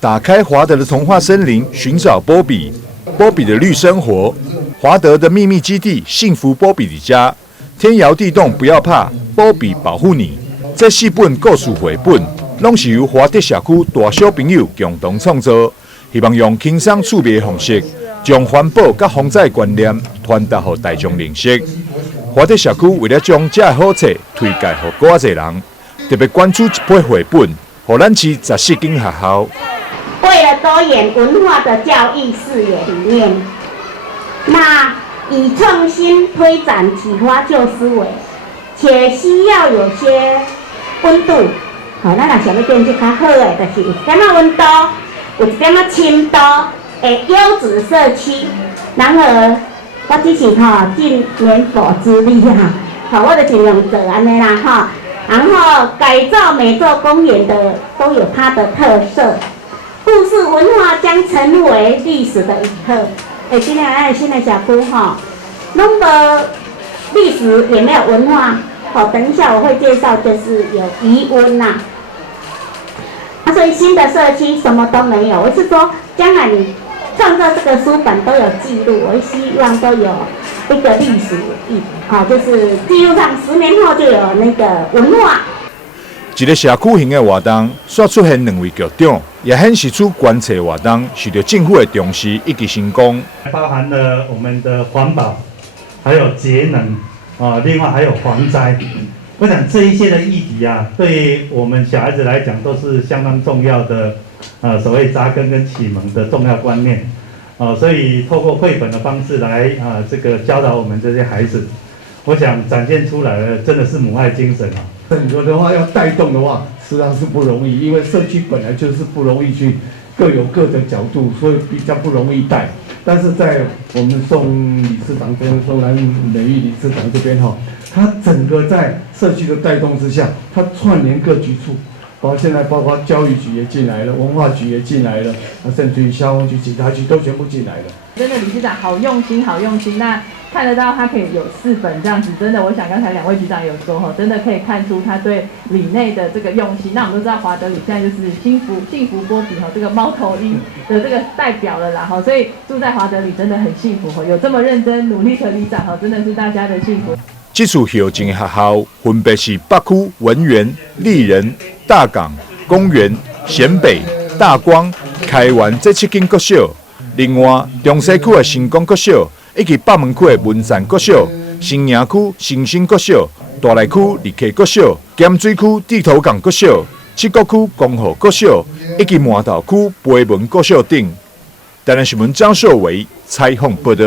打开华德的童话森林，寻找波比。波比的绿生活，华德的秘密基地，幸福波比的家。天摇地动不要怕，波比保护你。这4本故事绘本，拢是由华德社区大小朋友共同创作，希望用轻松趣味的方式，将环保甲防灾观念传达给大众认识。华德社区为了将这好册推介给更多人，特别关注一本绘本，予咱市14间学校。为了多元文化的教育视野理念，那以创新推展启发旧思维，且需要有些温度。咱若想要建设较好的，就是有一点仔温度，有一点仔深度的优质社区。然而，我只是尽绵薄之力我就尽量做安尼啦然后改造每座公园的都有它的特色。故事文化将成为历史的一刻。今天新的小区拢无历史也没有文化。等一下我会介绍，就是有遗温所以新的社区什么都没有。我是说，将来你创造这个书本都有记录，我希望都有一个历史就是记录上10年后就有那个文化。一个社区型的活动，煞出现2位局长，也显示出观测活动受到政府的重视以及成功。包含了我们的环保，还有节能另外还有防灾。我想这一些的议题对我们小孩子来讲都是相当重要的所谓扎根跟启蒙的重要观念。所以透过绘本的方式来这个教导我们这些孩子，我想展现出来的真的是母爱精神整个的话要带动的话，实际上是不容易，因为社区本来就是不容易去各有各的角度，所以比较不容易带。但是在我们宋理事长跟宋兰美玉理事长这边他整个在社区的带动之下，他串联各局处，现在包括教育局也进来了，文化局也进来了，甚至于消防局、警察局都全部进来了。真的理事长好用心，好用心。那看得到他可以有4本这样子，真的，我想刚才2位局长有说真的可以看出他对里内的这个用心。那我们都知道华德里现在就是幸福波比这个猫头鹰的这个代表了啦所以住在华德里真的很幸福有这么认真努力的里长真的是大家的幸福。这处校前学校分别是北区文园、丽人、大港、公园、咸北、大光、开元这7间国小。另外，中西区的成功国小，以及北门区的文山国小、新营区新兴国小、大内区立溪国小、咸水区地头港国小、七股区光和国小，以及麻豆区培文国小等。台南新闻张秀维采访报道。